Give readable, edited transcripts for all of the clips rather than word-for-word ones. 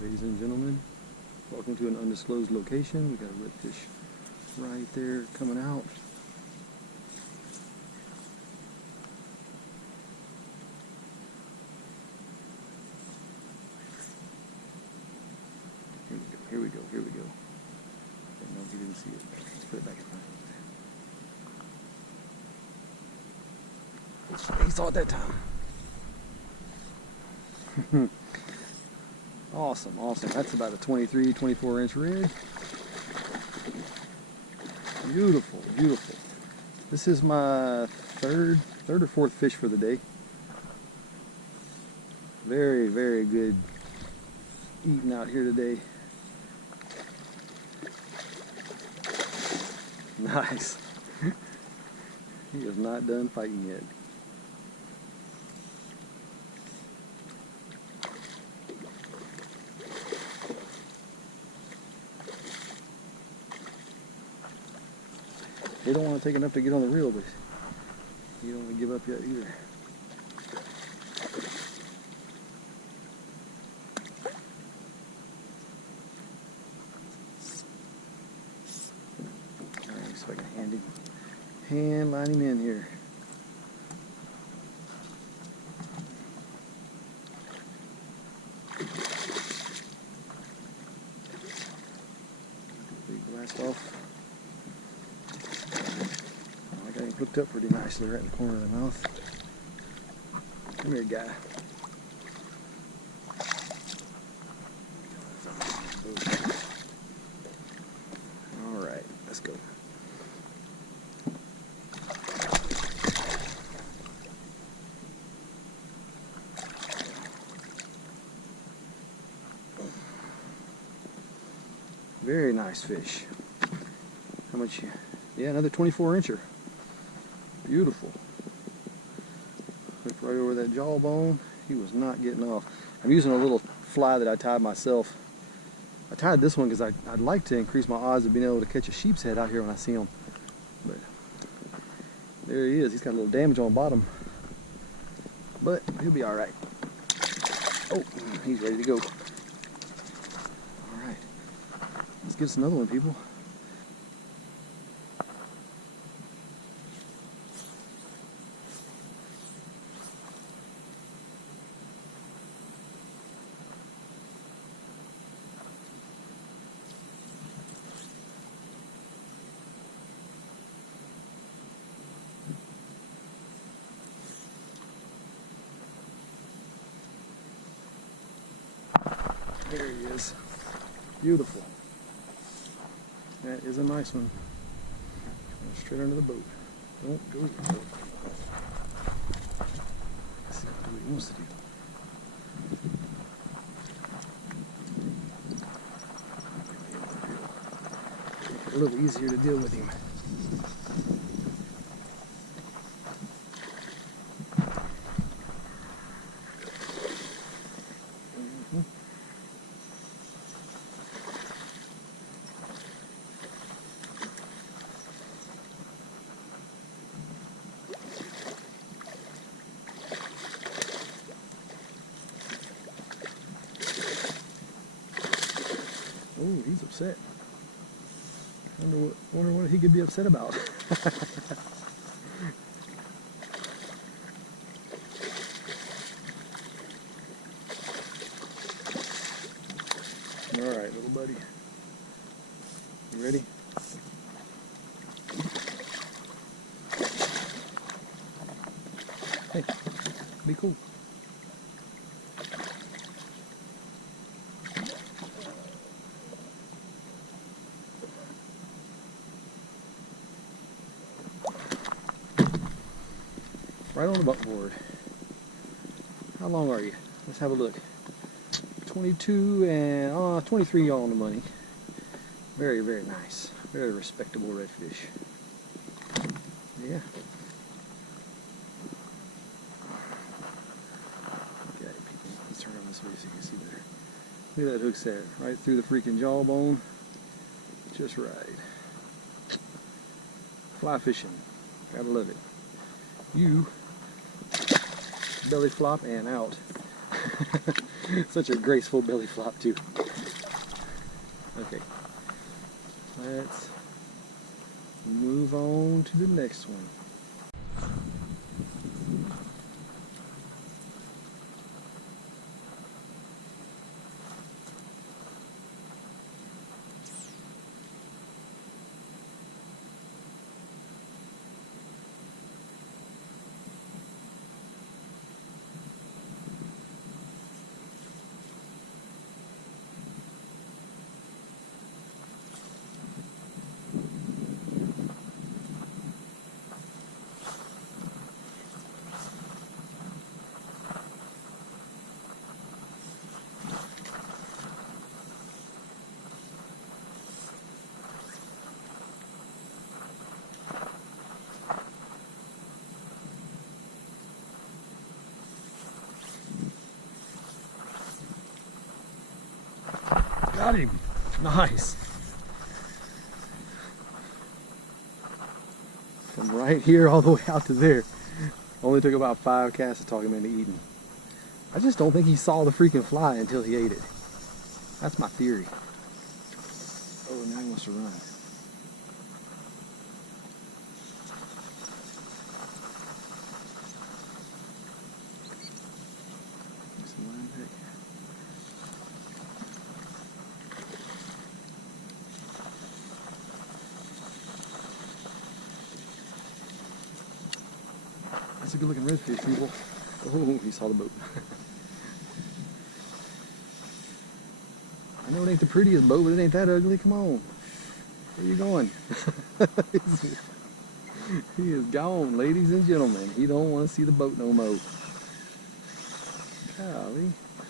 Ladies and gentlemen, welcome to an undisclosed location. We got a redfish right there coming out. Here we go. I don't know if you didn't see it. Let's put it back in front. He saw it that time. Awesome. That's about a 23, 24 inch rig. Beautiful. This is my third or fourth fish for the day. Very, very good eating out here today. Nice. He is not done fighting yet. They don't want to take enough to get on the reel, but you don't want to give up yet either. Alright, so I can hand line him in here. Big blast off. I got him hooked up pretty nicely right in the corner of the mouth. Come here, guy. Alright, let's go. Very nice fish. How much? Yeah, another 24 incher. Beautiful. Hooked right over that jawbone. He was not getting off. I'm using a little fly that I tied myself. I tied this one because I'd like to increase my odds of being able to catch a sheep's head out here when I see him. But there he is. He's got a little damage on the bottom. But he'll be alright. Oh, he's ready to go. Alright. Let's get us another one, people. There he is. Beautiful. That is a nice one. Straight under the boat. Don't go. Let's see what he wants to do. Make it a little easier to deal with him. Oh, he's upset. Wonder what he could be upset about. All right, little buddy. You ready? Hey, be cool. Right on the buckboard. How long are you? Let's have a look. 22 and 23 on the money. Very, very nice. Very respectable redfish. Yeah. Okay, people. Let's turn on this way so you can see better. Look at that hook set. Right through the freaking jawbone. Just right. Fly fishing. Gotta love it. You belly flop and out. Such a graceful belly flop too. Okay, let's move on to the next one. Got him. Nice. From right here all the way out to there. Only took about 5 casts to talk him into eating. I just don't think he saw the freaking fly until he ate it. That's my theory. Oh, now he wants to run. That's a good looking redfish, people. Oh, he saw the boat. I know it ain't the prettiest boat, but it ain't that ugly. Come on. Where you going? He is gone, ladies and gentlemen. He don't want to see the boat no more. Golly. How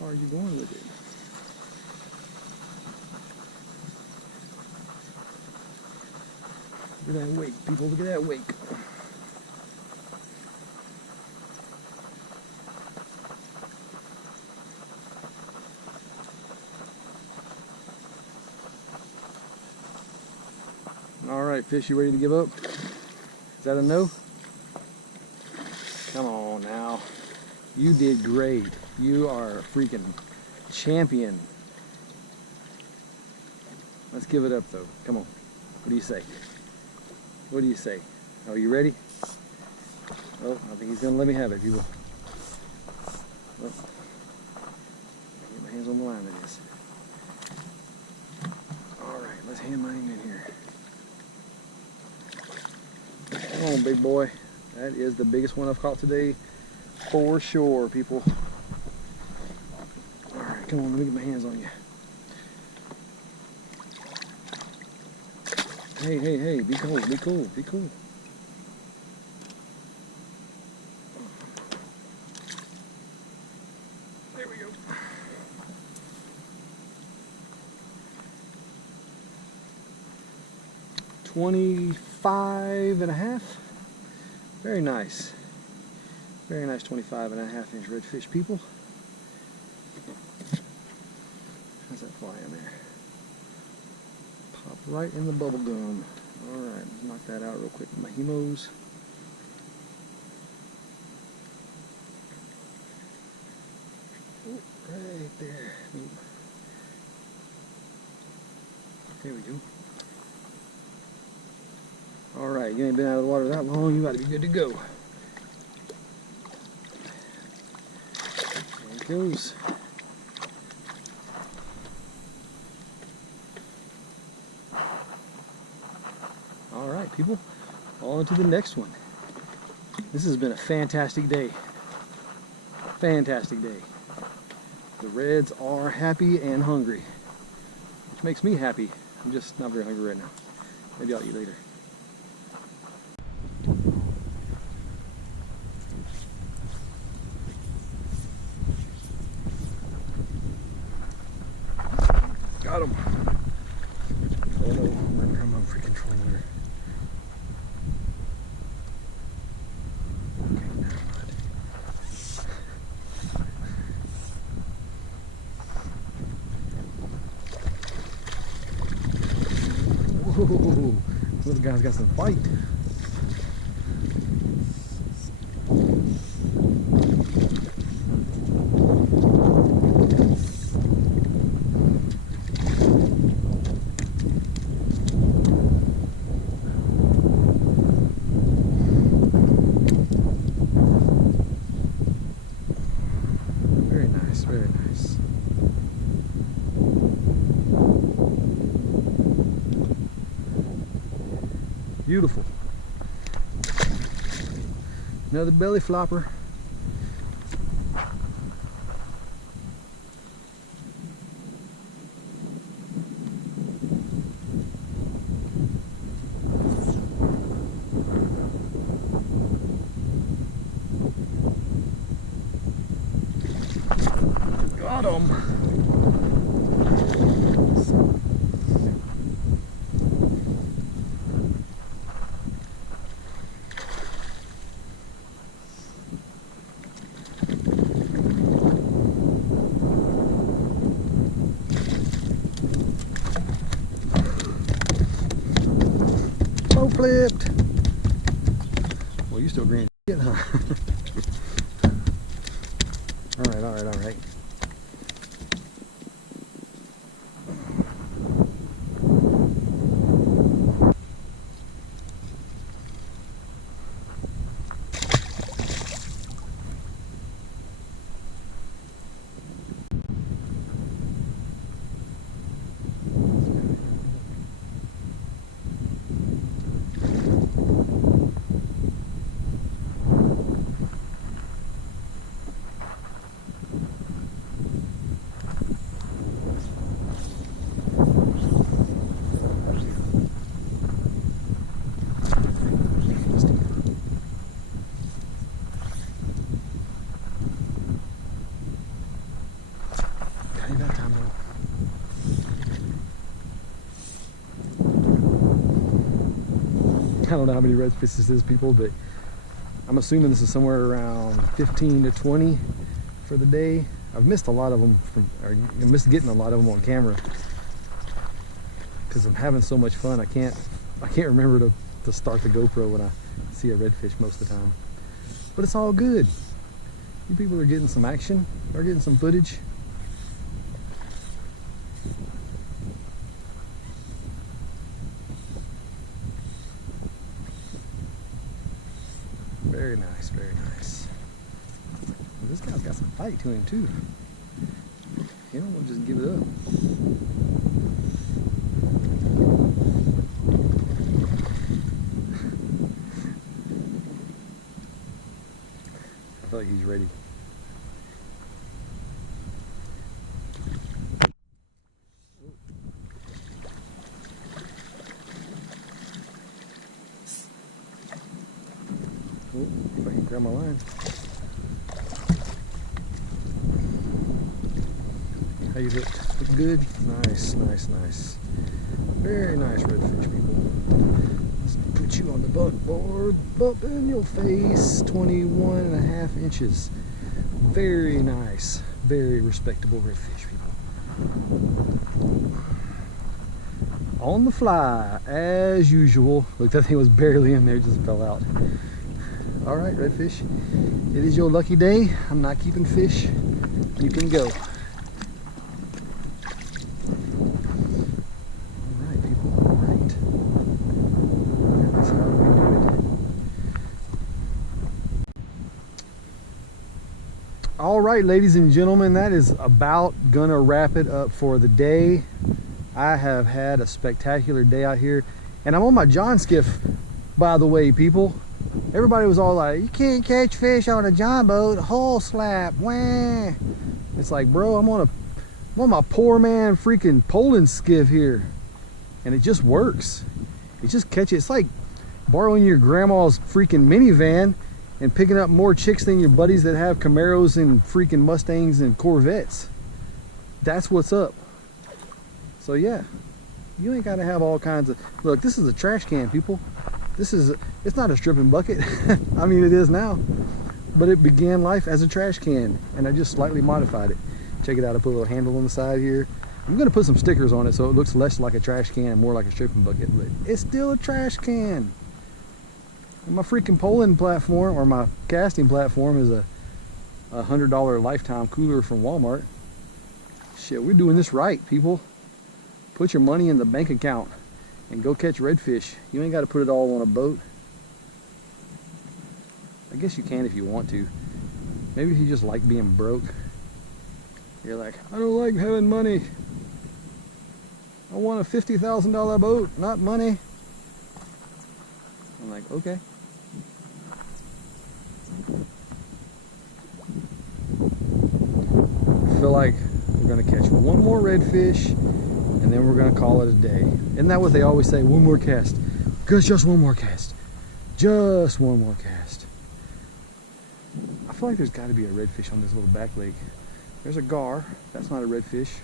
far are you going with it? Look at that wake, people. Look at that wake. All right, fish, you ready to give up? Is that a no? Come on now. You did great. You are a freaking champion. Let's give it up though. Come on. What do you say? What do you say? Are you ready? Oh, I think he's gonna let me have it, people. Oh. Get my hands on the line with this. All right, let's hand mine in here. Come on, big boy. That is the biggest one I've caught today, for sure, people. All right, come on, let me get my hands on you. Hey, hey, hey, be cool, be cool, be cool. There we go. $25.5. Very nice. Very nice 25.5-inch redfish, people. How's that fly in there? Pop right in the bubble gum. Alright, let's knock that out real quick with my hemos. Oh, right there. There we go. Alright, you ain't been out of the water that long, you got to be good to go. There it goes. Alright, people, on to the next one. This has been a fantastic day. Fantastic day. The reds are happy and hungry, which makes me happy. I'm just not very hungry right now. Maybe I'll eat later. Got him. Oh no, my grandma freaking trolling her. Okay, never mind. Whoa, this little guy's got some fight. nice, very nice. Beautiful. Another belly flopper. Got him. Boat flipped. Well, you still green as shit, huh? All right, all right. I don't know how many redfish this is, people, but I'm assuming this is somewhere around 15 to 20 for the day. I've missed a lot of them or missed getting a lot of them on camera because I'm having so much fun. I can't remember to start the GoPro when I see a redfish most of the time. But it's all good. You people are getting some action, are getting some footage. Very nice, very nice. Well, this guy's got some fight to him too. He don't want to just give it up. I feel like he's ready. Oh, if I can grab my line. How you look? Look good? Nice, nice, nice. Very nice redfish, people. Let's put you on the buck board. Bump in your face. 21.5 inches. Very nice. Very respectable redfish, people. On the fly, as usual. Look, that thing was barely in there, just fell out. All right, redfish, it is your lucky day. I'm not keeping fish. You can go. All right, people, all right. That's how we do it. All right, ladies and gentlemen, that is about gonna wrap it up for the day. I have had a spectacular day out here, and I'm on my John skiff, by the way, people. Everybody was all like, you can't catch fish on a John boat, hull slap, wah. It's like, bro, I'm on my poor man freaking Poland skiff here. And it just works. You just catch it. It's like borrowing your grandma's freaking minivan and picking up more chicks than your buddies that have Camaros and freaking Mustangs and Corvettes. That's what's up. So yeah, you ain't gotta have all kinds of, look, this is a trash can, people. It's not a stripping bucket. I mean, it is now, but it began life as a trash can, and I just slightly modified it. Check it out, I put a little handle on the side here. I'm gonna put some stickers on it so it looks less like a trash can and more like a stripping bucket, but it's still a trash can. And my freaking Poland platform, or my casting platform, is a $100 lifetime cooler from Walmart. Shit, we're doing this right, people. Put your money in the bank account and go catch redfish. You ain't got to put it all on a boat. I guess you can if you want to. Maybe if you just like being broke. You're like, I don't like having money. I want a $50,000 boat, not money. I'm like, okay. I feel like we're gonna catch one more redfish and then we're gonna call it a day. Isn't that what they always say? One more cast. Cause just one more cast. Just one more cast. I feel like there's gotta be a redfish on this little back lake. There's a gar. That's not a redfish.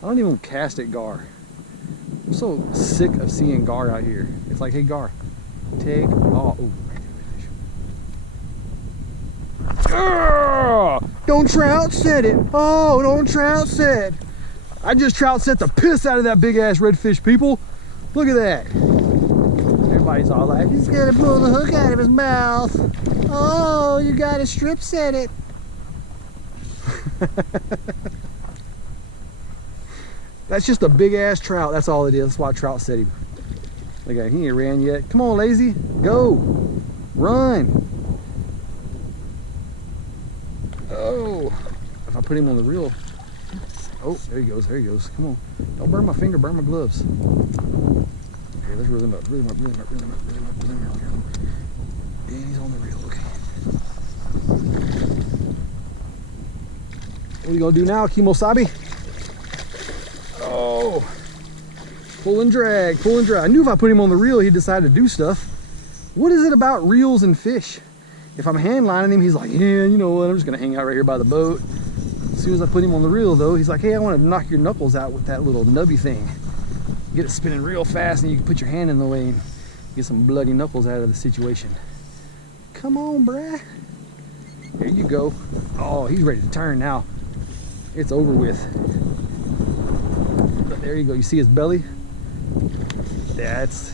I don't even cast at gar. I'm so sick of seeing gar out here. It's like, hey gar, take off. Oh, don't trout set it. Oh, don't trout set. I just trout set the piss out of that big ass redfish, people. Look at that. Everybody's all like, he's gonna pull the hook out of his mouth. Oh, you gotta strip set it. That's just a big ass trout. That's all it is. That's why I trout set him. Look at him. He ain't ran yet. Come on, lazy. Go. Run. Oh. If I put him on the reel. Oh, there he goes. There he goes. Come on. Don't burn my finger. Burn my gloves. Okay, let's reel him up. Reel him up. Reel him up. Reel him up. Reel him up. Reel him up. And he's on the reel. Okay. What are you gonna do now, Kimosabi? Oh, pull and drag, pull and drag. I knew if I put him on the reel, he'd decide to do stuff. What is it about reels and fish? If I'm hand lining him, he's like, yeah, you know what? I'm just gonna hang out right here by the boat. As soon as I put him on the reel, though, he's like, hey, I want to knock your knuckles out with that little nubby thing. Get it spinning real fast, and you can put your hand in the way and get some bloody knuckles out of the situation. Come on, bruh. There you go. Oh, he's ready to turn now. It's over with. But there you go. You see his belly? That's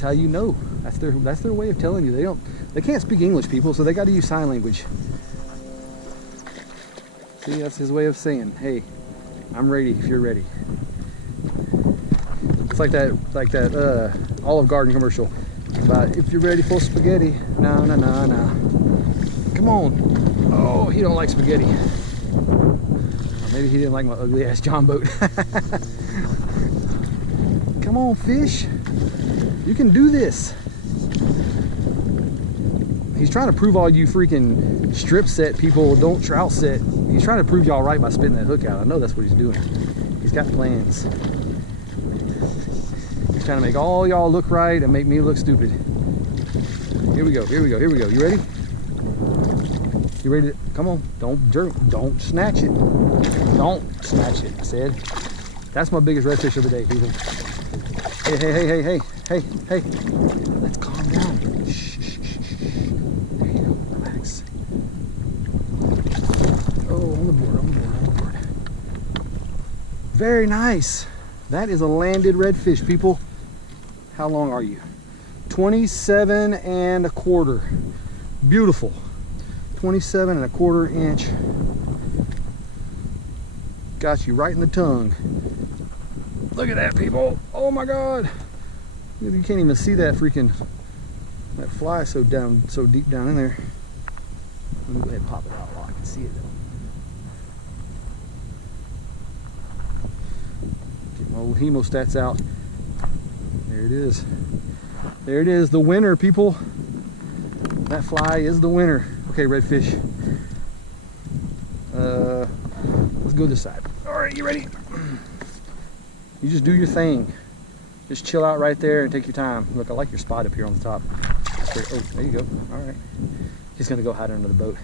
how you know. That's their way of telling you. They can't speak English, people, so they got to use sign language. See, that's his way of saying, hey, I'm ready if you're ready. It's like that Olive Garden commercial about if you're ready for spaghetti. No, no, no, no. Come on. Oh, he don't like spaghetti. Maybe he didn't like my ugly ass John boat. Come on, fish. You can do this. He's trying to prove all you freaking strip set people don't trout set. He's trying to prove y'all right by spitting that hook out. I know that's what he's doing. He's got plans. He's trying to make all y'all look right and make me look stupid. Here we go, here we go, here we go. You ready? You ready to, come on, don't snatch it. Don't snatch it, I said. That's my biggest redfish of the day, people. Hey, hey, hey, hey, hey, hey, hey. Let's calm down. Shh, shh, shh, shh. There you go, relax. Oh, on the board, on the board, on the board. Very nice. That is a landed redfish, people. How long are you? 27 1/4. Beautiful. 27 1/4 inch. Got you right in the tongue. Look at that, people. Oh my God. You can't even see that that fly so deep down in there. Let me go ahead and pop it out while I can see it. Get my old hemostats out. There it is. There it is, the winner, people. That fly is the winner. Okay, redfish. Let's go this side. All right, you ready? You just do your thing. Just chill out right there and take your time. Look, I like your spot up here on the top. Oh, there you go. All right. He's gonna go hide under the boat.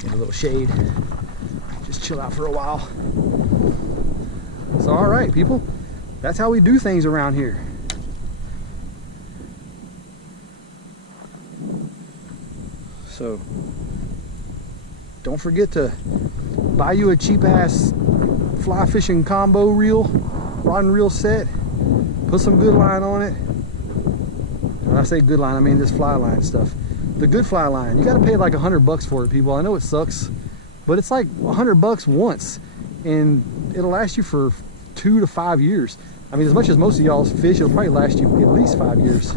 Get a little shade. Just chill out for a while. So, all right, people. That's how we do things around here. So, don't forget to buy you a cheap ass fly fishing combo reel, rod and reel set. Put some good line on it. When I say good line, I mean this fly line stuff. The good fly line. You got to pay like $100 for it, people. I know it sucks, but it's like $100 once, and it'll last you for 2 to 5 years. I mean, as much as most of y'all's fish, it'll probably last you at least 5 years.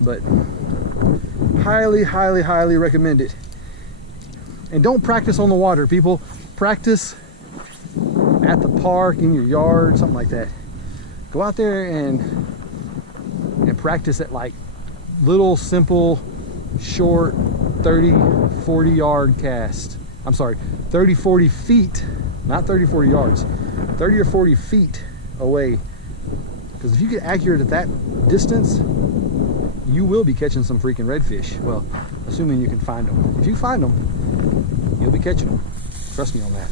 But highly, highly, highly recommend it. And don't practice on the water, people. practice at the park, in your yard, something like that. Go out there and practice at like little simple short 30-40 yard cast. I'm sorry, 30-40 feet, not 30-40 yards, 30 or 40 feet away. Because if you get accurate at that distance, you will be catching some freaking redfish. Well, assuming you can find them. If you find them, you'll be catching them. Trust me on that.